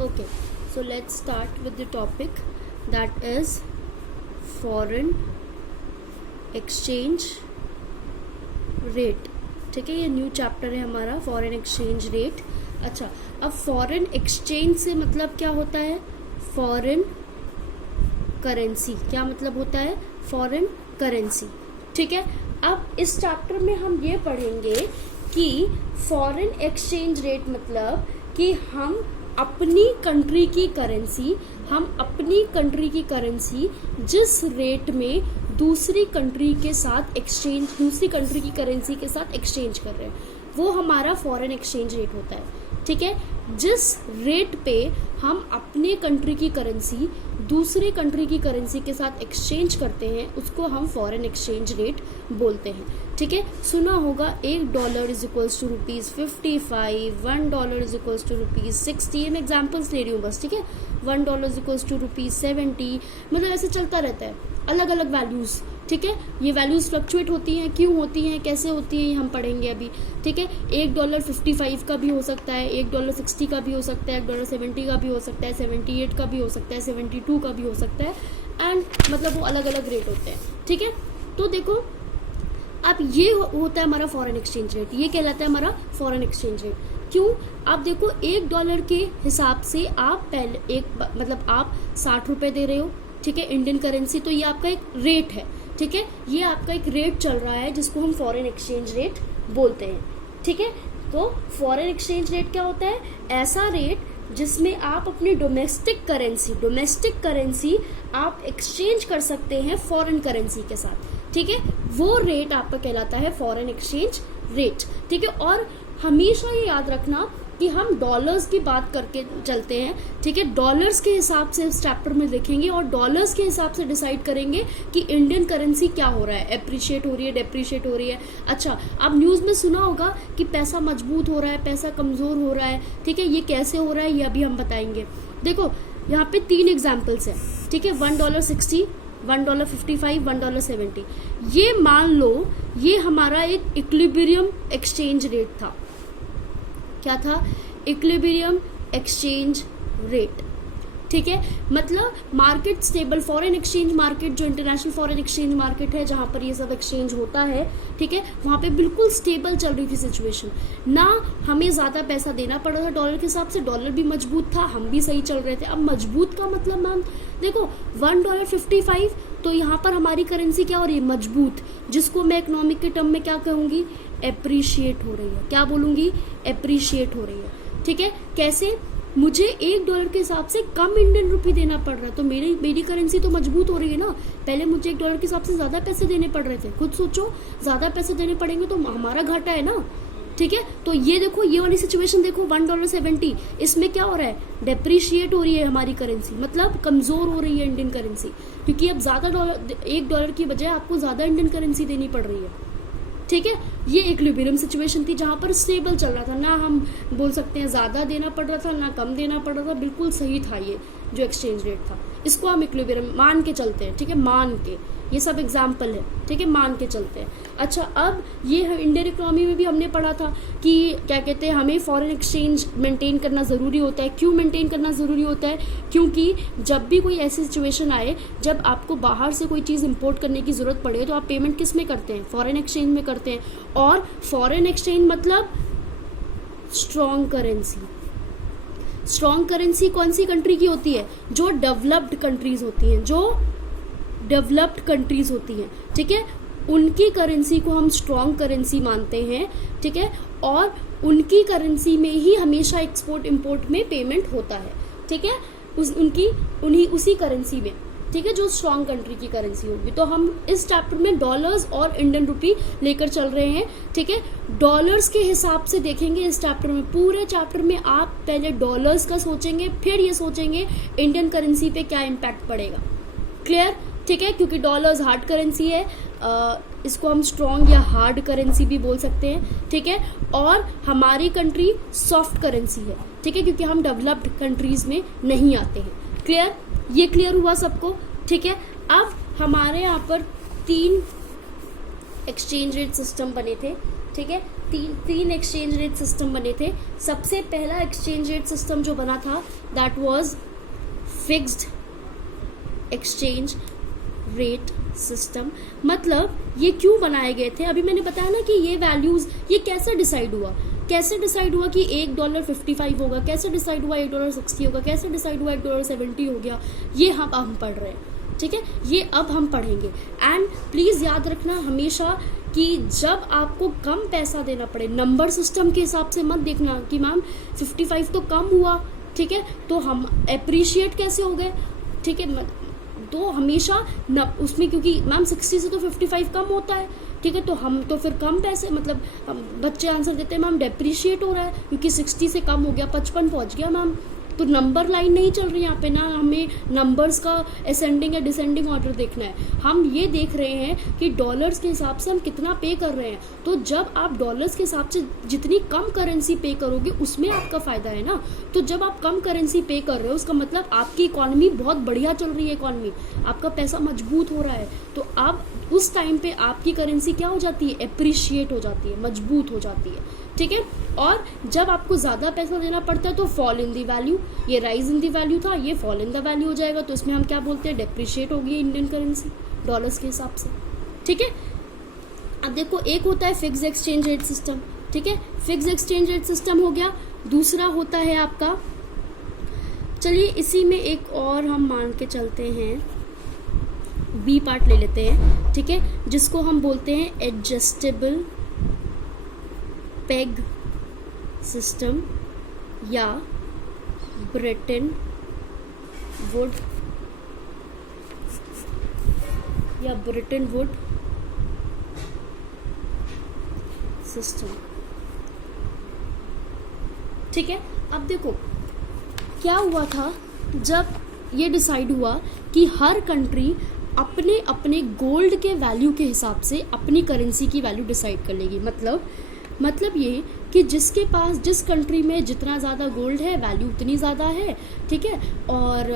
Okay, so let's start with the topic that is foreign exchange rate. ठीक है, ये new chapter है हमारा फॉरेन एक्सचेंज रेट. अच्छा, अब फॉरेन एक्सचेंज से मतलब क्या होता है? Foreign currency. क्या मतलब होता है? Foreign currency. ठीक है, अब इस चैप्टर में हम ये पढ़ेंगे कि फॉरेन एक्सचेंज रेट मतलब कि हम अपनी कंट्री की करेंसी जिस रेट में दूसरी कंट्री की करेंसी के साथ एक्सचेंज कर रहे हैं, वो हमारा फॉरेन एक्सचेंज रेट होता है. ठीक है, जिस रेट पे हम अपने कंट्री की करेंसी दूसरे कंट्री की करेंसी के साथ एक्सचेंज करते हैं उसको हम फॉरेन एक्सचेंज रेट बोलते हैं. ठीक है, सुना होगा $1 is equals to ₹55, $1 is equals to ₹60. मैं एग्जाम्पल्स ले रही हूँ बस. ठीक है, $1 इज इक्वल्स टू ₹70. मतलब ऐसे चलता रहता है, अलग अलग वैल्यूज. ठीक है, ये वैल्यूज फ्लक्चुएट होती हैं, क्यों होती हैं, कैसे होती हैं, ये हम पढ़ेंगे अभी. ठीक है, $1 55 का भी हो सकता है, $1 60 का भी हो सकता है, $1 70 का भी हो सकता है, 78 का भी हो सकता है, 72 का भी हो सकता है. एंड मतलब वो अलग अलग रेट होते हैं. ठीक है, तो देखो अब ये होता है हमारा फॉरेन एक्सचेंज रेट. ये कहलाता है हमारा फॉरेन एक्सचेंज रेट. क्यों? आप देखो $1 के हिसाब से आप पहले आप 60 रुपए दे रहे हो. ठीक है, इंडियन करेंसी. तो ये आपका एक रेट है. ठीक है, ये आपका एक रेट चल रहा है जिसको हम फॉरेन एक्सचेंज रेट बोलते हैं. ठीक है, तो फॉरेन एक्सचेंज रेट क्या होता है? ऐसा रेट जिसमें आप अपनी डोमेस्टिक करेंसी आप एक्सचेंज कर सकते हैं फॉरेन करेंसी के साथ. ठीक है, वो रेट आपका कहलाता है फॉरेन एक्सचेंज रेट. ठीक है, और हमेशा ये याद रखना कि हम डॉलर्स की बात करके चलते हैं. ठीक है, डॉलर्स के हिसाब से इस चैप्टर में लिखेंगे और डॉलर्स के हिसाब से डिसाइड करेंगे कि इंडियन करेंसी क्या हो रहा है, एप्रिशिएट हो रही है, डेप्रिशिएट हो रही है. अच्छा, आप न्यूज़ में सुना होगा कि पैसा मजबूत हो रहा है, पैसा कमज़ोर हो रहा है. ठीक है, ये कैसे हो रहा है ये अभी हम बताएंगे. देखो यहाँ पे 3 एग्जाम्पल्स हैं. ठीक है, $1 60, $1 55, $1 70. ये मान लो ये हमारा एक इक्विलिब्रियम एक्सचेंज रेट था. क्या था? Equilibrium exchange rate. ठीक है, मतलब market stable, foreign exchange market जो इंटरनेशनल फॉरेन एक्सचेंज मार्केट है जहाँ पर ये सब एक्सचेंज होता है. ठीक है, वहाँ पे बिल्कुल स्टेबल चल रही थी सिचुएशन. ना हमें ज़्यादा पैसा देना पड़ रहा था डॉलर के हिसाब से, डॉलर भी मजबूत था, हम भी सही चल रहे थे. अब मजबूत का मतलब मान देखो $1 55, तो यहाँ पर हमारी करेंसी क्या हो रही है? मजबूत, जिसको मैं इकोनॉमिक के टर्म में क्या कहूँगी? एप्रिशिएट हो रही है. क्या बोलूँगी? एप्रिशिएट हो रही है. ठीक है, कैसे? मुझे $1 के हिसाब से कम इंडियन रुपी देना पड़ रहा है, तो मेरी करेंसी तो मजबूत हो रही है ना. पहले मुझे $1 के हिसाब से ज़्यादा पैसे देने पड़ रहे थे. खुद सोचो, ज़्यादा पैसे देने पड़ेंगे तो हमारा घाटा है ना. ठीक है, तो ये देखो, ये वाली सिचुएशन देखो, $1 70, इसमें क्या हो रहा है? डेप्रिशिएट हो रही है हमारी करेंसी, मतलब कमज़ोर हो रही है इंडियन करेंसी, क्योंकि अब ज़्यादा $1 की बजाय आपको ज़्यादा इंडियन करेंसी देनी पड़ रही है. ठीक है, ये इक्विलिब्रियम सिचुएशन थी जहाँ पर स्टेबल चल रहा था. ना हम बोल सकते हैं ज़्यादा देना पड़ रहा था, ना कम देना पड़ रहा था, बिल्कुल सही था ये जो एक्सचेंज रेट था. इसको हम इक्विलिब्रियम मान के चलते हैं. ठीक है, मान के, ये सब एग्जाम्पल है. ठीक है, मान के चलते हैं. अच्छा, अब ये इंडियन इकोनॉमी में भी हमने पढ़ा था कि क्या कहते हैं, हमें फॉरेन एक्सचेंज मेंटेन करना ज़रूरी होता है. क्यों मेंटेन करना ज़रूरी होता है? क्योंकि जब भी कोई ऐसी सिचुएशन आए जब आपको बाहर से कोई चीज़ इंपोर्ट करने की ज़रूरत पड़े तो आप पेमेंट किस में करते हैं? फॉरेन एक्सचेंज में करते हैं. और फॉरेन एक्सचेंज मतलब स्ट्रॉन्ग करेंसी. स्ट्रॉन्ग करेंसी कौन सी कंट्री की होती है? जो डेवलप्ड कंट्रीज होती हैं. ठीक है, उनकी करेंसी को हम स्ट्रॉन्ग करेंसी मानते हैं. ठीक है, और उनकी करेंसी में ही हमेशा एक्सपोर्ट इंपोर्ट में पेमेंट होता है. ठीक है, उसी करेंसी में. ठीक है, जो स्ट्रॉन्ग कंट्री की करेंसी होगी. तो हम इस चैप्टर में डॉलर्स और इंडियन रुपी लेकर चल रहे हैं. ठीक है, डॉलर्स के हिसाब से देखेंगे इस चैप्टर में. पूरे चैप्टर में आप पहले डॉलर्स का सोचेंगे, फिर ये सोचेंगे इंडियन करेंसी पे क्या इम्पैक्ट पड़ेगा. क्लियर? ठीक है, क्योंकि डॉलर्स हार्ड करेंसी है, इसको हम स्ट्रॉन्ग या हार्ड करेंसी भी बोल सकते हैं. ठीक है, और हमारी कंट्री सॉफ्ट करेंसी है. ठीक है, क्योंकि हम डेवलप्ड कंट्रीज में नहीं आते हैं. क्लियर? ये क्लियर हुआ सबको? ठीक है, अब हमारे यहाँ पर 3 एक्सचेंज रेट सिस्टम बने थे. ठीक है, तीन एक्सचेंज रेट सिस्टम बने थे। सबसे पहला एक्सचेंज रेट सिस्टम जो बना था that was fixed exchange rate system. मतलब ये क्यों बनाए गए थे, अभी मैंने बताया ना कि ये वैल्यूज ये कैसे डिसाइड हुआ कि $1.55 होगा, कैसे डिसाइड हुआ $1.60 होगा, कैसे डिसाइड हुआ $1.70 हो गया, ये हम पढ़ रहे हैं। ठीक है, ये अब हम पढ़ेंगे। एंड प्लीज याद रखना हमेशा कि जब आपको कम पैसा देना पड़े, नंबर सिस्टम के हिसाब से मत देखना कि मैम 55 तो कम हुआ, ठीक है, तो हम अप्रिशिएट कैसे हो गए। ठीक है, तो हमेशा उसमें, क्योंकि मैम 60 से तो 55 कम होता है, ठीक है, तो हम तो फिर कम पैसे, मतलब बच्चे आंसर देते हैं मैम डेप्रिशिएट हो रहा है क्योंकि 60 से कम हो गया, 55 पहुंच गया मैम। तो नंबर लाइन नहीं चल रही यहाँ पे ना, हमें नंबर्स का असेंडिंग या डिसेंडिंग ऑर्डर देखना है। हम ये देख रहे हैं कि डॉलर्स के हिसाब से हम कितना पे कर रहे हैं। तो जब आप डॉलर्स के हिसाब से जितनी कम करेंसी पे करोगे उसमें आपका फ़ायदा है ना। तो जब आप कम करेंसी पे कर रहे हो उसका मतलब आपकी इकॉनमी बहुत बढ़िया चल रही है, इकॉनमी आपका पैसा मजबूत हो रहा है। तो आप उस टाइम पे आपकी करेंसी क्या हो जाती है, एप्रिशिएट हो जाती है, मजबूत हो जाती है। ठीक है, और जब आपको ज़्यादा पैसा देना पड़ता है तो फॉल इन दी वैल्यू, ये राइज इन दी वैल्यू था, ये फॉल इन द वैल्यू हो जाएगा। तो इसमें हम क्या बोलते हैं, डेप्रिशिएट होगी इंडियन करेंसी डॉलर्स के हिसाब से। ठीक है, अब देखो एक होता है फिक्स एक्सचेंज रेट सिस्टम। ठीक है, फिक्स एक्सचेंज रेट सिस्टम हो गया। दूसरा होता है आपका, चलिए इसी में एक और हम मान के चलते हैं, बी पार्ट ले लेते हैं। ठीक है, जिसको हम बोलते हैं एडजस्टेबल पेग सिस्टम या ब्रेटन वुड सिस्टम। ठीक है, अब देखो क्या हुआ था, जब ये डिसाइड हुआ कि हर कंट्री अपने अपने गोल्ड के वैल्यू के हिसाब से अपनी करेंसी की वैल्यू डिसाइड कर लेगी। मतलब ये कि जिसके पास, जिस कंट्री में जितना ज़्यादा गोल्ड है वैल्यू उतनी ज़्यादा है। ठीक है, और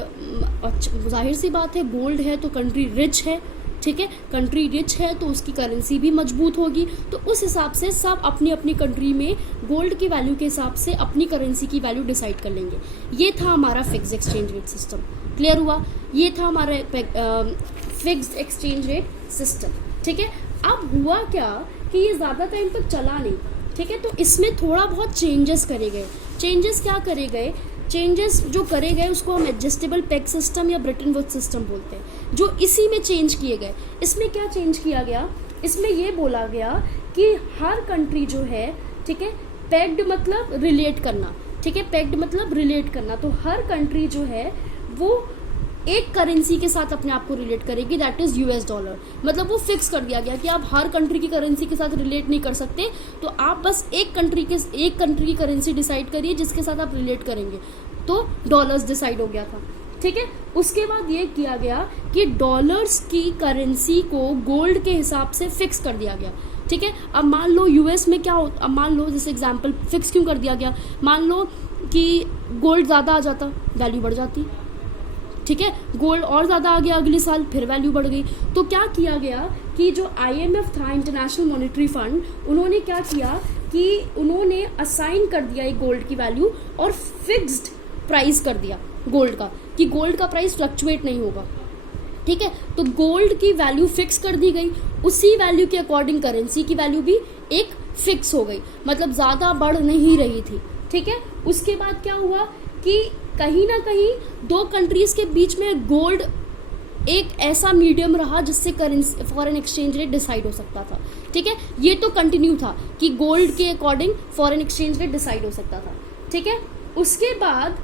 जाहिर सी बात है गोल्ड है तो कंट्री रिच है। ठीक है, कंट्री रिच है तो उसकी करेंसी भी मजबूत होगी। तो उस हिसाब से सब अपनी अपनी कंट्री में गोल्ड की वैल्यू के हिसाब से अपनी करेंसी की वैल्यू डिसाइड कर लेंगे। ये था हमारा fix exchange rate system. Clear हुआ, ये था हमारा फिक्स एक्सचेंज रेट सिस्टम। ठीक है, अब हुआ क्या कि ये ज़्यादा टाइम तक चला नहीं। ठीक है, तो इसमें थोड़ा बहुत चेंजेस करे गए। चेंजेस क्या करे गए, चेंजेस जो करे गए उसको हम एडजस्टेबल पेग सिस्टम या ब्रेटन वुड्स सिस्टम बोलते हैं, जो इसी में चेंज किए गए। इसमें क्या चेंज किया गया, इसमें ये बोला गया कि हर कंट्री जो है, ठीक है, पेग्ड मतलब रिलेट करना। ठीक है, पेग्ड मतलब रिलेट करना। तो हर कंट्री जो है वो एक करेंसी के साथ अपने आप को रिलेट करेगी, दैट इज US डॉलर। मतलब वो फिक्स कर दिया गया कि आप हर कंट्री की करेंसी के साथ रिलेट नहीं कर सकते, तो आप बस एक कंट्री की करेंसी डिसाइड करिए जिसके साथ आप रिलेट करेंगे। तो डॉलर्स डिसाइड हो गया था। ठीक है, उसके बाद ये किया गया कि डॉलर्स की करेंसी को गोल्ड के हिसाब से फिक्स कर दिया गया। ठीक है, अब मान लो US में क्या हो, अब मान लो जैसे एग्जाम्पल फिक्स क्यों कर दिया गया, मान लो कि गोल्ड ज़्यादा आ जाता, वैल्यू बढ़ जाती। ठीक है, गोल्ड और ज़्यादा आ गया अगले साल, फिर वैल्यू बढ़ गई। तो क्या किया गया कि जो IMF था, इंटरनेशनल मॉनेटरी फंड, उन्होंने क्या किया कि उन्होंने असाइन कर दिया एक गोल्ड की वैल्यू और फिक्स्ड प्राइस कर दिया गोल्ड का, कि गोल्ड का प्राइस फ्लक्चुएट नहीं होगा। ठीक है, तो गोल्ड की वैल्यू फिक्स कर दी गई, उसी वैल्यू के अकॉर्डिंग करेंसी की वैल्यू भी एक फिक्स हो गई, मतलब ज़्यादा बढ़ नहीं रही थी। ठीक है, उसके बाद क्या हुआ कि कहीं ना कहीं दो कंट्रीज के बीच में गोल्ड एक ऐसा मीडियम रहा जिससे currency foreign exchange rate decide हो सकता था। ठीक है, ये तो कंटिन्यू था कि गोल्ड के according foreign exchange rate decide हो सकता था। ठीक है, उसके बाद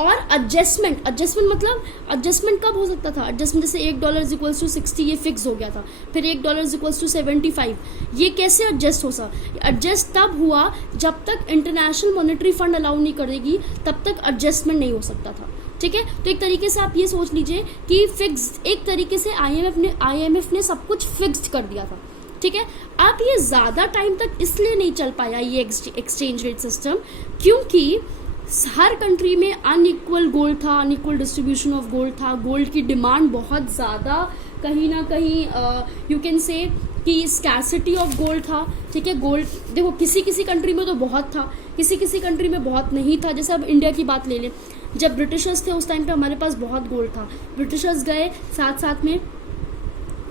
और एडजस्टमेंट मतलब एडजस्टमेंट कब हो सकता था, एडजस्टमेंट जैसे $1 = 60 ये फिक्स हो गया था, फिर $1 = 75, ये कैसे एडजस्ट हो सकता, एडजस्ट तब हुआ जब तक इंटरनेशनल मॉनेटरी फंड अलाउ नहीं करेगी तब तक एडजस्टमेंट नहीं हो सकता था। ठीक है, तो एक तरीके से आप ये सोच लीजिए कि फिक्स, एक तरीके से IMF ने सब कुछ फिक्स्ड कर दिया था। ठीक है, अब ये ज़्यादा टाइम तक इसलिए नहीं चल पाया ये एक्सचेंज रेट सिस्टम, क्योंकि हर कंट्री में अनइक्वल गोल्ड था, अनइक्वल डिस्ट्रीब्यूशन ऑफ गोल्ड था, गोल्ड की डिमांड बहुत ज़्यादा, कहीं ना कहीं यू कैन से कि स्कैसिटी ऑफ गोल्ड था, ठीक है। गोल्ड देखो किसी किसी कंट्री में तो बहुत था, किसी किसी कंट्री में बहुत नहीं था। जैसे अब इंडिया की बात ले लें, जब ब्रिटिशर्स थे उस टाइम पे हमारे पास बहुत गोल्ड था, ब्रिटिशर्स गए साथ साथ में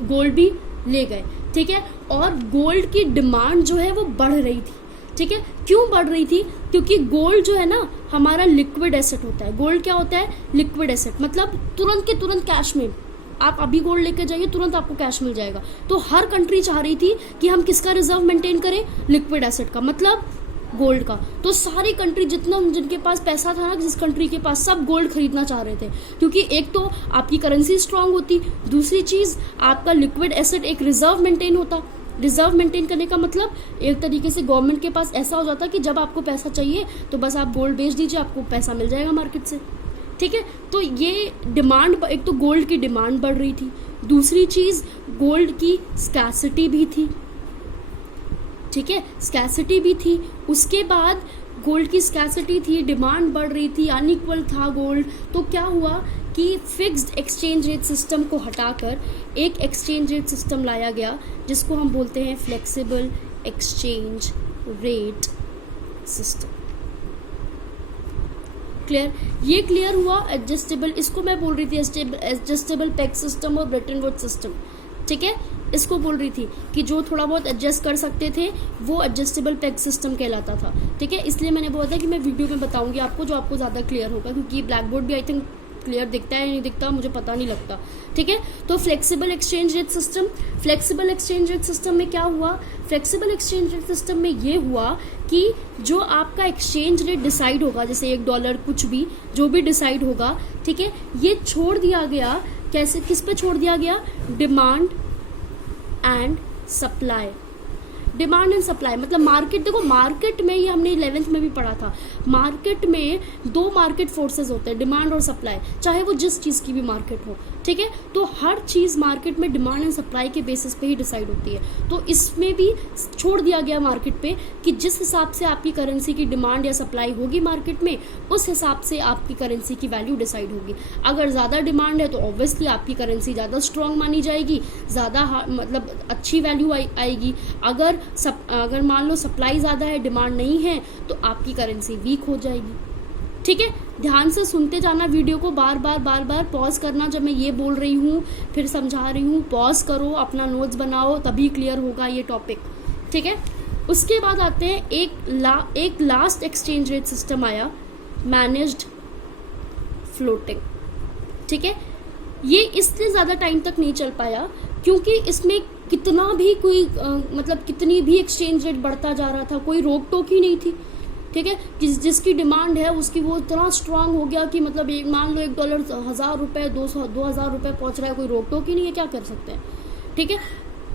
गोल्ड भी ले गए, ठीक है। और गोल्ड की डिमांड जो है वो बढ़ रही थी, ठीक है। क्यों बढ़ रही थी? क्योंकि गोल्ड जो है ना हमारा लिक्विड एसेट होता है। गोल्ड क्या होता है? लिक्विड एसेट, मतलब तुरंत के तुरंत कैश में, आप अभी गोल्ड लेके जाइए तुरंत आपको कैश मिल जाएगा। तो हर कंट्री चाह रही थी कि हम किसका रिजर्व मेंटेन करें? लिक्विड एसेट का, मतलब गोल्ड का। तो सारी कंट्री जितना जिनके पास पैसा था ना, जिस कंट्री के पास, सब गोल्ड खरीदना चाह रहे थे, क्योंकि एक तो आपकी करेंसी स्ट्रांग होती, दूसरी चीज आपका लिक्विड एसेट एक रिजर्व मेंटेन होता। रिजर्व मेंटेन करने का मतलब एक तरीके से गवर्नमेंट के पास ऐसा हो जाता कि जब आपको पैसा चाहिए तो बस आप गोल्ड बेच दीजिए, आपको पैसा मिल जाएगा मार्केट से, ठीक है। तो ये डिमांड, एक तो गोल्ड की डिमांड बढ़ रही थी, दूसरी चीज गोल्ड की स्कैसिटी भी थी, ठीक है, स्कैसिटी भी थी। उसके बाद गोल्ड की स्कैसिटी थी, डिमांड बढ़ रही थी, अनइक्वल था गोल्ड। तो क्या हुआ कि फिक्स्ड एक्सचेंज रेट सिस्टम को हटाकर एक एक्सचेंज रेट सिस्टम लाया गया जिसको हम बोलते हैं flexible exchange rate system. Clear? ये क्लियर हुआ। एडजस्टेबल, इसको मैं बोल रही थी एडजस्टेबल पेग सिस्टम और ब्रेटन वुड्स सिस्टम, ठीक है। इसको बोल रही थी कि जो थोड़ा बहुत एडजस्ट कर सकते थे वो एडजस्टेबल पेग सिस्टम कहलाता था, ठीक है। इसलिए मैंने बोला था कि मैं वीडियो में बताऊंगी आपको, जो आपको ज़्यादा क्लियर होगा, क्योंकि ब्लैक बोर्ड भी आई थिंक क्लियर दिखता है या नहीं दिखता मुझे पता नहीं लगता, ठीक है। तो flexible exchange rate system, flexible exchange rate system में क्या हुआ? फ्लेक्सिबल एक्सचेंज रेट सिस्टम में ये हुआ कि जो आपका एक्सचेंज रेट डिसाइड होगा, जैसे $1 कुछ भी जो भी डिसाइड होगा, ठीक है, ये छोड़ दिया गया। कैसे, किस पे छोड़ दिया गया? Demand and supply. Demand and supply मतलब मार्केट, देखो मार्केट में, ये हमने 11th में भी पढ़ा था, मार्केट में दो मार्केट फोर्सेस होते हैं, डिमांड और सप्लाई, चाहे वो जिस चीज़ की भी मार्केट हो, ठीक है। तो हर चीज़ मार्केट में डिमांड एंड सप्लाई के बेसिस पे ही डिसाइड होती है। तो इसमें भी छोड़ दिया गया मार्केट पे कि जिस हिसाब से आपकी करेंसी की डिमांड या सप्लाई होगी मार्केट में, उस हिसाब से आपकी करेंसी की वैल्यू डिसाइड होगी। अगर ज़्यादा डिमांड है तो ऑब्वियसली आपकी करेंसी ज़्यादा स्ट्रॉन्ग मानी जाएगी, ज़्यादा मतलब अच्छी वैल्यू आएगी। अगर मान लो सप्लाई ज़्यादा है, डिमांड नहीं है, तो आपकी करेंसी वीक हो जाएगी, ठीक है। ध्यान से सुनते जाना वीडियो को, बार बार पॉज करना जब मैं ये बोल रही हूँ, फिर समझा रही हूँ, पॉज करो, अपना नोट्स बनाओ, तभी क्लियर होगा ये टॉपिक, ठीक है। उसके बाद आते हैं एक लास्ट एक्सचेंज रेट सिस्टम आया, मैनेज्ड फ्लोटिंग, ठीक है। ये इससे ज़्यादा टाइम तक नहीं चल पाया क्योंकि इसमें कितना भी कोई मतलब कितनी भी एक्सचेंज रेट बढ़ता जा रहा था, कोई रोक टोक ही नहीं थी, ठीक है। जिसकी डिमांड है उसकी वो इतना स्ट्रांग हो गया कि मतलब मान लो $1 1000 रुपये, 2000 रुपये पहुंच रहा है, कोई रोक टोक ही नहीं है, क्या कर सकते हैं, ठीक है।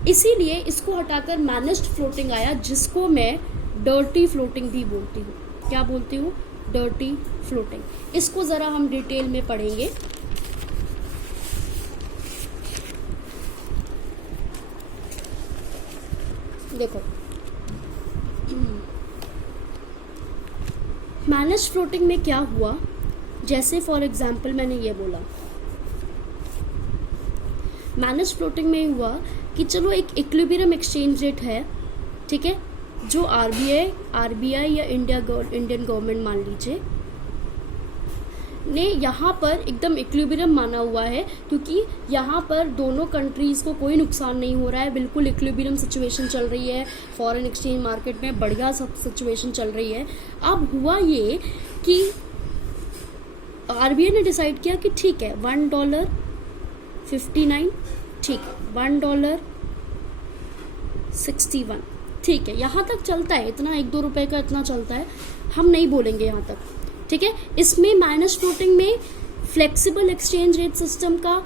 इसीलिए इसको हटाकर मैनेज्ड फ्लोटिंग आया, जिसको मैं डर्टी फ्लोटिंग भी बोलती हूँ। क्या बोलती हूँ? Dirty floating. इसको ज़रा हम डिटेल में पढ़ेंगे। देखो, मैनेज फ्लोटिंग में क्या हुआ, जैसे फॉर एग्जांपल मैंने ये बोला, मैनेज फ्लोटिंग में हुआ कि चलो एक इक्विलिब्रियम एक्सचेंज रेट है, ठीक है, जो आरबीआई या इंडियन गवर्नमेंट मान लीजिए ने यहाँ पर एकदम इक्विलिब्रियम माना हुआ है, क्योंकि यहाँ पर दोनों कंट्रीज़ को कोई नुकसान नहीं हो रहा है, बिल्कुल इक्विलिब्रियम सिचुएशन चल रही है, फॉरेन एक्सचेंज मार्केट में बढ़िया सब सिचुएशन चल रही है। अब हुआ ये कि आरबीआई ने डिसाइड किया कि ठीक है $1.59, ठीक है, $1.61, ठीक है, यहाँ तक चलता है, इतना 1-2 रुपए का इतना चलता है, हम नहीं बोलेंगे यहाँ तक, ठीक है। इसमें मैनेज फ्लोटिंग में फ्लेक्सिबल एक्सचेंज रेट सिस्टम का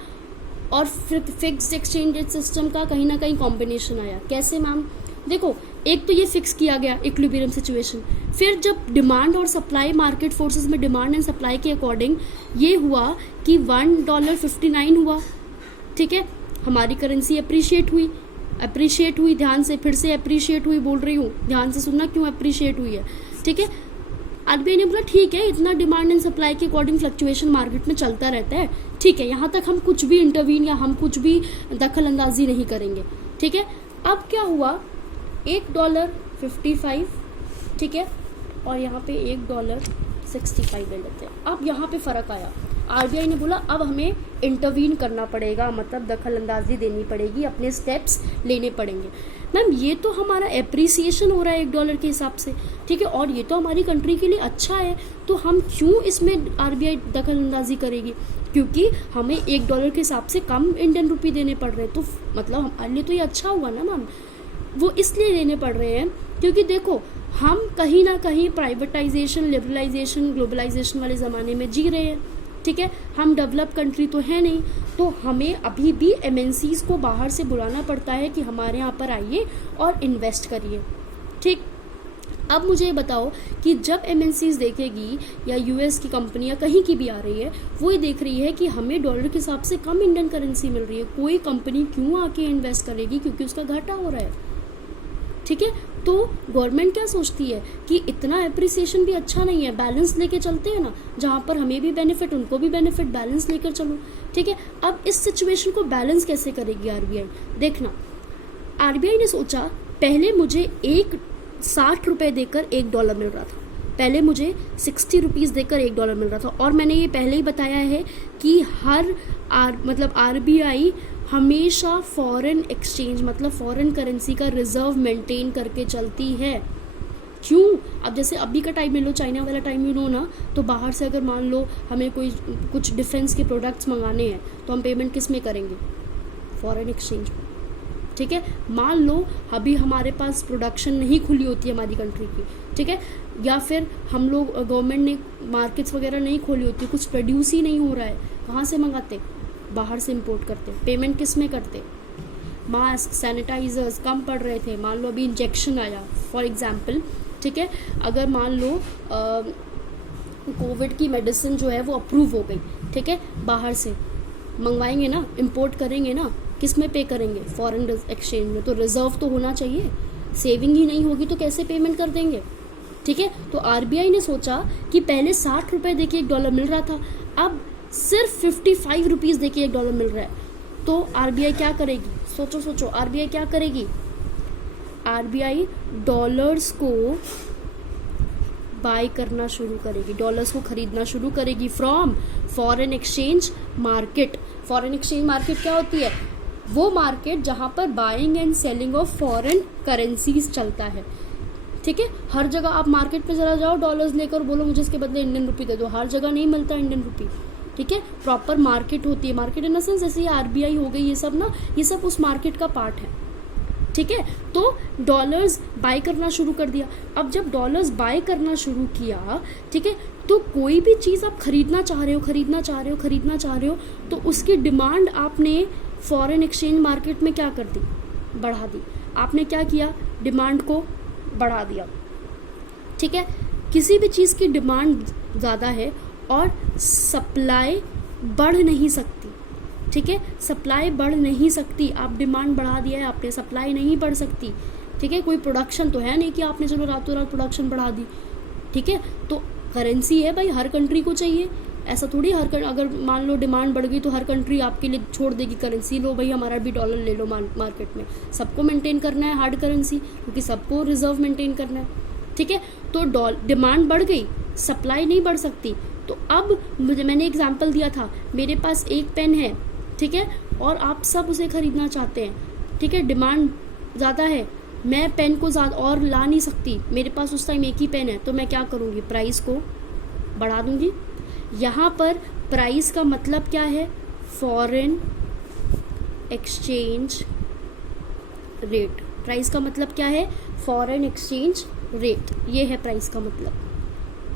और फिक्स्ड एक्सचेंज रेट सिस्टम का कहीं ना कहीं कॉम्बिनेशन आया। कैसे मैम? देखो, एक तो ये फिक्स किया गया इक्विलिब्रियम सिचुएशन, फिर जब डिमांड और सप्लाई, मार्केट फोर्सेस में डिमांड एंड सप्लाई के अकॉर्डिंग ये हुआ कि $1.59 हुआ, ठीक है, हमारी करेंसी अप्रिशिएट हुई, ध्यान से, फिर से अप्रिशिएट हुई बोल रही हूँ, ध्यान से सुनना क्यों अप्रिशिएट हुई है, ठीक है। आरबीआई ने बोला ठीक है, इतना डिमांड एंड सप्लाई के अकॉर्डिंग फ्लक्चुएशन मार्केट में चलता रहता है, ठीक है, यहाँ तक हम कुछ भी इंटरवीन या हम कुछ भी दखल अंदाजी नहीं करेंगे, ठीक है। अब क्या हुआ, $1 55, ठीक है, और यहाँ पे $1 65 ले लेते हैं। अब यहाँ पे फ़र्क आया, आरबीआई ने बोला अब हमें इंटरवीन करना पड़ेगा, मतलब दखल अंदाजी देनी पड़ेगी, अपने स्टेप्स लेने पड़ेंगे। मैम ये तो हमारा एप्रिसिएशन हो रहा है $1 के हिसाब से, ठीक है, और ये तो हमारी कंट्री के लिए अच्छा है, तो हम क्यों इसमें आरबीआई दखल अंदाजी करेगी, क्योंकि हमें $1 के हिसाब से कम इंडियन रुपी देने पड़ रहे हैं, तो मतलब हमारे लिए तो ये अच्छा हुआ ना मैम। वो इसलिए देने पड़ रहे हैं क्योंकि देखो हम कहीं ना कहीं प्राइवेटाइजेशन, लिबरलाइजेशन, ग्लोबलाइजेशन वाले ज़माने में जी रहे हैं, ठीक है, हम डेवलप कंट्री तो है नहीं, तो हमें अभी भी एमएनसीज को बाहर से बुलाना पड़ता है कि हमारे यहाँ पर आइए और इन्वेस्ट करिए, ठीक। अब मुझे ये बताओ कि जब एमएनसीज देखेगी या यूएस की कंपनियां कहीं की भी आ रही है, वो ये देख रही है कि हमें डॉलर के हिसाब से कम इंडियन करेंसी मिल रही है, कोई कंपनी क्यों आके इन्वेस्ट करेगी, क्योंकि उसका घाटा हो रहा है, ठीक है। तो गवर्नमेंट क्या सोचती है कि इतना एप्रिसिएशन भी अच्छा नहीं है, बैलेंस लेके चलते हैं ना, जहाँ पर हमें भी बेनिफिट उनको भी बेनिफिट, बैलेंस लेकर चलो, ठीक है। अब इस सिचुएशन को बैलेंस कैसे करेगी आरबीआई, देखना, आरबीआई ने सोचा पहले मुझे 60 रुपये देकर $1 मिल रहा था, पहले मुझे 60 रुपीज़ देकर $1 मिल रहा था, और मैंने ये पहले ही बताया है कि मतलब आरबीआई हमेशा फॉरेन एक्सचेंज मतलब फॉरेन करेंसी का रिजर्व मेंटेन करके चलती है। क्यों, अब जैसे अभी का टाइम ले लो, चाइना वाला टाइम यू नो ना, तो बाहर से अगर मान लो हमें कुछ डिफेंस के प्रोडक्ट्स मंगाने हैं, तो हम पेमेंट किस में करेंगे, फॉरेन एक्सचेंज में, ठीक है। मान लो अभी हमारे पास प्रोडक्शन नहीं खुली होती है हमारी कंट्री की, ठीक है, या फिर हम लोग गवर्नमेंट ने मार्केट्स वगैरह नहीं खोली होती, कुछ प्रोड्यूस ही नहीं हो रहा है, कहाँ से मंगाते, बाहर से इंपोर्ट करते, पेमेंट किस में करते, मास्क, सैनिटाइजर्स कम पड़ रहे थे, मान लो अभी इंजेक्शन आया फॉर एग्जांपल, ठीक है, अगर मान लो कोविड की मेडिसिन जो है वो अप्रूव हो गई, ठीक है, बाहर से मंगवाएंगे ना, इंपोर्ट करेंगे ना, किस में पे करेंगे, फॉरेन एक्सचेंज में, तो रिजर्व तो होना चाहिए, सेविंग ही नहीं होगी तो कैसे पेमेंट कर देंगे, ठीक है। तो आरबीआई ने सोचा कि पहले 60 रुपये देके $1 मिल रहा था, अब सिर्फ 55 रुपीज़ देके $1 मिल रहा है, तो आरबीआई क्या करेगी, सोचो आरबीआई क्या करेगी, आरबीआई डॉलर्स को बाय करना शुरू करेगी, डॉलर्स को खरीदना शुरू करेगी from foreign exchange market. Foreign exchange market क्या होती है, वो मार्केट जहाँ पर buying and selling of foreign currencies चलता है, ठीक है। हर जगह आप मार्केट पे जरा जाओ, डॉलर्स लेकर बोलो मुझे इसके बदले इंडियन रुपी दे दो, हर जगह नहीं मिलता इंडियन रुपी, ठीक है। प्रॉपर मार्केट होती है, मार्केट इन द सेंस जैसे ये आरबीआई हो गई, ये सब ना, ये सब उस मार्केट का पार्ट है, ठीक है। तो डॉलर्स बाय करना शुरू कर दिया। अब जब डॉलर्स बाय करना शुरू किया, ठीक है, तो कोई भी चीज़ आप खरीदना चाह रहे हो, तो उसकी डिमांड आपने फॉरेन एक्सचेंज मार्केट में क्या कर दी, बढ़ा दी। आपने क्या किया, डिमांड को बढ़ा दिया, ठीक है। किसी भी चीज़ की डिमांड ज़्यादा है और सप्लाई बढ़ नहीं सकती, ठीक है, सप्लाई बढ़ नहीं सकती, आप डिमांड बढ़ा दिया है आपने, सप्लाई नहीं बढ़ सकती, ठीक है। कोई प्रोडक्शन तो है नहीं कि आपने चलो रातों रात प्रोडक्शन बढ़ा दी, ठीक है। तो करेंसी है भाई, हर कंट्री को चाहिए, ऐसा थोड़ी अगर मान लो डिमांड बढ़ गई तो हर कंट्री आपके लिए छोड़ देगी करेंसी, लो भाई हमारा भी डॉलर ले लो, मार्केट में सबको मेंटेन करना है हार्ड करेंसी, क्योंकि सबको रिजर्व मेंटेन करना है, ठीक है। तो डिमांड बढ़ गई, सप्लाई नहीं बढ़ सकती। तो अब मैंने एग्जांपल दिया था, मेरे पास एक पेन है, ठीक है, और आप सब उसे खरीदना चाहते हैं, ठीक है, डिमांड ज़्यादा है, मैं पेन को ज़्यादा और ला नहीं सकती, मेरे पास उस टाइम एक ही पेन है, तो मैं क्या करूँगी, प्राइस को बढ़ा दूँगी। यहाँ पर प्राइस का मतलब क्या है, फॉरेन एक्सचेंज रेट। प्राइस का मतलब क्या है, फॉरेन एक्सचेंज रेट, ये है प्राइस का मतलब,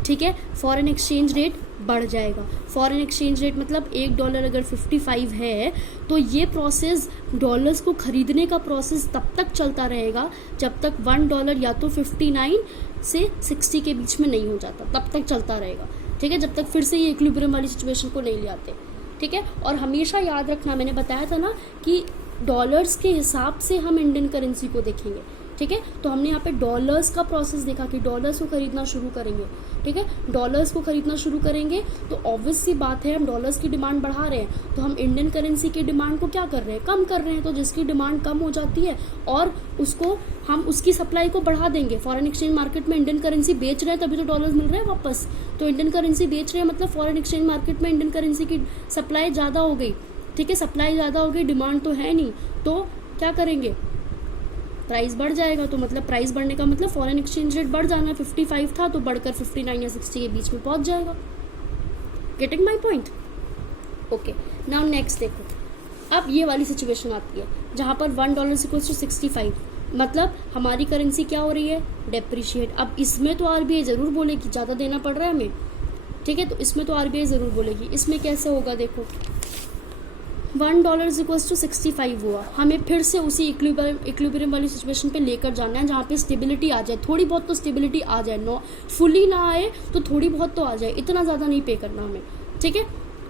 ठीक है। फॉरेन एक्सचेंज रेट बढ़ जाएगा। फॉरेन एक्सचेंज रेट मतलब $1 अगर 55 है, तो ये प्रोसेस, डॉलर्स को खरीदने का प्रोसेस तब तक चलता रहेगा जब तक $1 या तो 59 से 60 के बीच में नहीं हो जाता, तब तक चलता रहेगा, ठीक है, जब तक फिर से ये इक्विलिब्रियम वाली सिचुएशन को नहीं ले आते, ठीक है। और हमेशा याद रखना, मैंने बताया था ना कि डॉलर्स के हिसाब से हम इंडियन करेंसी को देखेंगे, ठीक है। तो हमने यहाँ पे डॉलर्स का प्रोसेस देखा कि डॉलर्स को खरीदना शुरू करेंगे, ठीक है। डॉलर्स को खरीदना शुरू करेंगे तो ऑब्वियस सी बात है हम डॉलर्स की डिमांड बढ़ा रहे हैं, तो हम इंडियन करेंसी की डिमांड को क्या कर रहे हैं, कम कर रहे हैं। तो जिसकी डिमांड कम हो जाती है और उसको हम उसकी सप्लाई को बढ़ा देंगे। फॉरेन एक्सचेंज मार्केट में इंडियन करेंसी बेच रहे हैं तभी तो डॉलर्स मिल रहे हैं वापस। तो इंडियन करेंसी बेच रहे हैं मतलब फॉरेन एक्सचेंज मार्केट में इंडियन करेंसी की सप्लाई ज़्यादा हो गई, ठीक है। सप्लाई ज़्यादा हो गई, डिमांड तो है नहीं, तो क्या करेंगे, प्राइस बढ़ जाएगा। तो मतलब प्राइस बढ़ने का मतलब फॉरेन एक्सचेंज रेट बढ़ जाना, 55 था तो बढ़कर 59 या 60 के बीच में पहुंच जाएगा। Getting my point? Okay, now next देखो, अब ये वाली सिचुएशन आती है जहां पर $1 = 65, मतलब हमारी करेंसी क्या हो रही है, डेप्रिशिएट। अब इसमें तो आरबीआई जरूर बोलेगी ज़्यादा देना पड़ रहा है हमें, ठीक है। तो इसमें तो आरबीआई जरूर बोलेगी। इसमें कैसे होगा देखो, $1 = 65 हुआ, हमें फिर से उसी इक्विलिब्रियम वाली सिचुएशन पे लेकर जाना है जहाँ पे स्टेबिलिटी आ जाए, थोड़ी बहुत तो स्टेबिलिटी आ जाए, नो फुली ना आए तो थोड़ी बहुत तो आ जाए, इतना ज़्यादा नहीं पे करना हमें, ठीक है।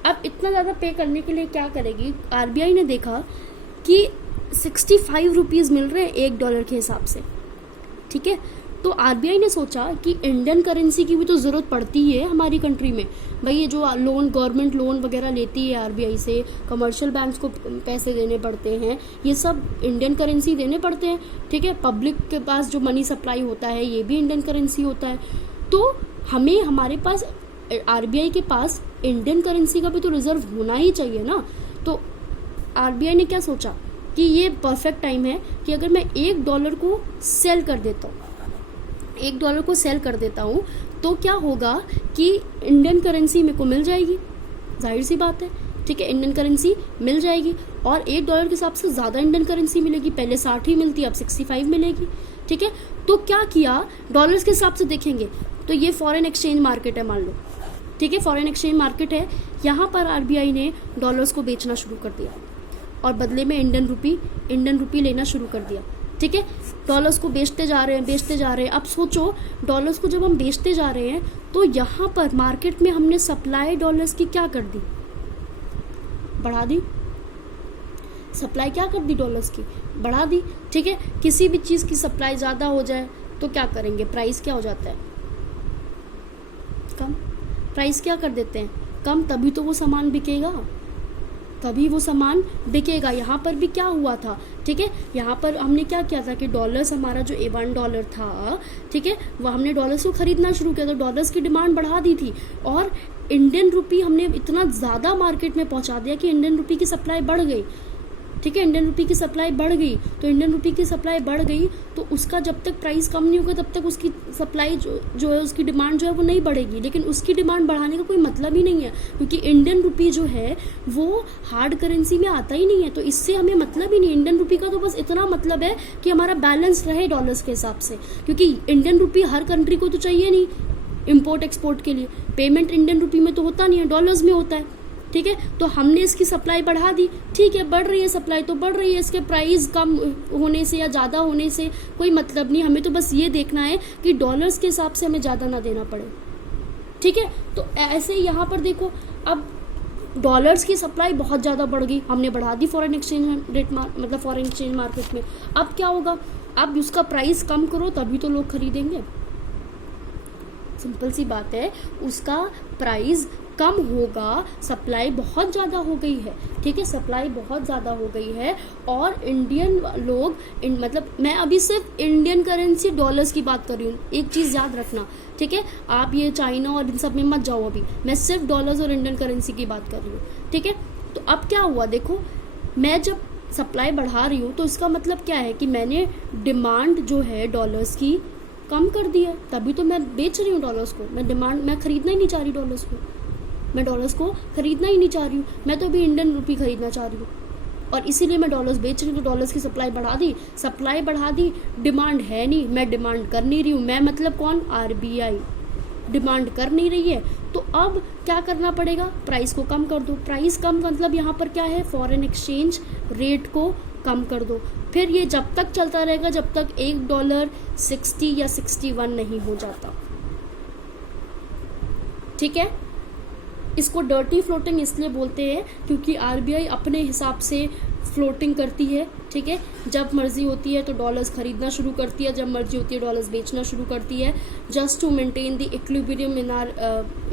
अब इतना ज़्यादा पे करने के लिए क्या करेगी, आरबीआई ने देखा कि 65 रुपीज़ मिल रहे हैं $1 के हिसाब से, ठीक है। तो आरबीआई ने सोचा कि इंडियन करेंसी की भी तो ज़रूरत पड़ती है हमारी कंट्री में, भाई ये जो लोन, गवर्नमेंट लोन वगैरह लेती है आरबीआई से, कमर्शियल बैंक्स को पैसे देने पड़ते हैं, ये सब इंडियन करेंसी देने पड़ते हैं, ठीक है। पब्लिक के पास जो मनी सप्लाई होता है ये भी इंडियन करेंसी होता है। तो हमें, हमारे पास, आरबीआई के पास इंडियन करेंसी का भी तो रिजर्व होना ही चाहिए ना। तो आरबीआई ने क्या सोचा कि ये परफेक्ट टाइम है कि अगर मैं $1 को सेल कर देता हूँ, $1 को सेल कर देता हूँ तो क्या होगा कि इंडियन करेंसी मेरे को मिल जाएगी, जाहिर सी बात है, ठीक है। इंडियन करेंसी मिल जाएगी और $1 के हिसाब से ज़्यादा इंडियन करेंसी मिलेगी, पहले 60 मिलती अब 65 मिलेगी, ठीक है। तो क्या किया, डॉलर्स के हिसाब से देखेंगे तो ये फॉरेन एक्सचेंज मार्केट है मान लो, ठीक है, फॉरेन एक्सचेंज मार्केट है। यहाँ पर आरबीआई ने डॉलर्स को बेचना शुरू कर दिया और बदले में इंडियन रुपी लेना शुरू कर दिया, ठीक है। डॉलर्स को बेचते जा रहे हैं। अब सोचो, डॉलर्स को जब हम बेचते जा रहे हैं तो यहाँ पर मार्केट में हमने सप्लाई डॉलर्स की क्या कर दी, बढ़ा दी। सप्लाई क्या कर दी, डॉलर्स की बढ़ा दी, ठीक है। किसी भी चीज़ की सप्लाई ज़्यादा हो जाए तो क्या करेंगे, प्राइस क्या हो जाता है, कम। प्राइस क्या कर देते हैं, कम, तभी तो वो सामान बिकेगा, तभी वो सामान बिकेगा। यहाँ पर भी क्या हुआ था, ठीक है, यहाँ पर हमने क्या किया था कि डॉलर्स, हमारा जो $1 था, ठीक है, वो हमने डॉलर्स को खरीदना शुरू किया, तो डॉलर्स की डिमांड बढ़ा दी थी और इंडियन रुपी हमने इतना ज़्यादा मार्केट में पहुँचा दिया कि इंडियन रुपी की सप्लाई बढ़ गई, ठीक है। इंडियन रुपी की सप्लाई बढ़ गई, तो इंडियन रुपी की सप्लाई बढ़ गई तो उसका जब तक प्राइस कम नहीं होगा तब तक उसकी सप्लाई जो है, उसकी डिमांड जो है वो नहीं बढ़ेगी। लेकिन उसकी डिमांड बढ़ाने का कोई मतलब ही नहीं है क्योंकि इंडियन रुपी जो है वो हार्ड करेंसी में आता ही नहीं है, तो इससे हमें मतलब ही नहीं। इंडियन रुपी का तो बस इतना मतलब है कि हमारा बैलेंस रहे डॉलर्स के हिसाब से, क्योंकि इंडियन रुपी हर कंट्री को तो चाहिए नहीं इम्पोर्ट एक्सपोर्ट के लिए, पेमेंट इंडियन रुपी में तो होता नहीं है, डॉलर्स में होता है, ठीक है। तो हमने इसकी सप्लाई बढ़ा दी, ठीक है, बढ़ रही है सप्लाई तो बढ़ रही है, इसके प्राइस कम होने से या ज़्यादा होने से कोई मतलब नहीं, हमें तो बस ये देखना है कि डॉलर्स के हिसाब से हमें ज़्यादा ना देना पड़े, ठीक है। तो ऐसे यहाँ पर देखो, अब डॉलर्स की सप्लाई बहुत ज़्यादा बढ़ गई, हमने बढ़ा दी फॉरेन एक्सचेंज रेट, मतलब फॉरेन एक्सचेंज मार्केट में। अब क्या होगा, अब उसका प्राइस कम करो तभी तो लोग खरीदेंगे, सिंपल सी बात है, उसका प्राइस कम होगा, सप्लाई बहुत ज़्यादा हो गई है, ठीक है, सप्लाई बहुत ज़्यादा हो गई है और इंडियन लोग मतलब मैं अभी सिर्फ इंडियन करेंसी डॉलर्स की बात कर रही हूँ, एक चीज़ याद रखना, ठीक है। आप ये चाइना और इन सब में मत जाओ, अभी मैं सिर्फ डॉलर्स और इंडियन करेंसी की बात कर रही हूँ, ठीक है। तो अब क्या हुआ देखो, मैं जब सप्लाई बढ़ा रही हूँ तो इसका मतलब क्या है कि मैंने डिमांड जो है डॉलर्स की कम कर दी है, तभी तो मैं बेच रही हूँ डॉलर्स को। मैं खरीदना ही नहीं चाह रही डॉलर्स को, मैं डॉलर्स को खरीदना ही नहीं चाह रही हूँ, मैं तो अभी इंडियन रुपी खरीदना चाह रही हूँ और इसीलिए मैं डॉलर्स बेच रही हूँ। तो डॉलर्स की सप्लाई बढ़ा दी, डिमांड है नहीं, मैं डिमांड कर नहीं रही हूँ, मैं मतलब कौन, आरबीआई डिमांड कर नहीं रही है। तो अब क्या करना पड़ेगा, प्राइस को कम कर दो। प्राइस कम मतलब यहाँ पर क्या है, फॉरेन एक्सचेंज रेट को कम कर दो। फिर ये जब तक चलता रहेगा जब तक $1 60 या 61 नहीं हो जाता, ठीक है। इसको डर्टी फ्लोटिंग इसलिए बोलते हैं क्योंकि आरबीआई अपने हिसाब से फ्लोटिंग करती है, ठीक है। जब मर्जी होती है तो डॉलर्स खरीदना शुरू करती है, जब मर्जी होती है डॉलर्स बेचना शुरू करती है, just to maintain the equilibrium in our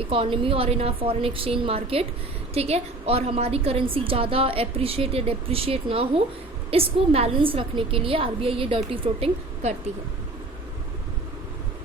economy और in our foreign exchange market, ठीक है। और हमारी करेंसी ज़्यादा अप्रिशिएट या डेप्रिशिएट ना हो, इसको बैलेंस रखने के लिए आरबीआई ये डर्टी फ्लोटिंग करती है।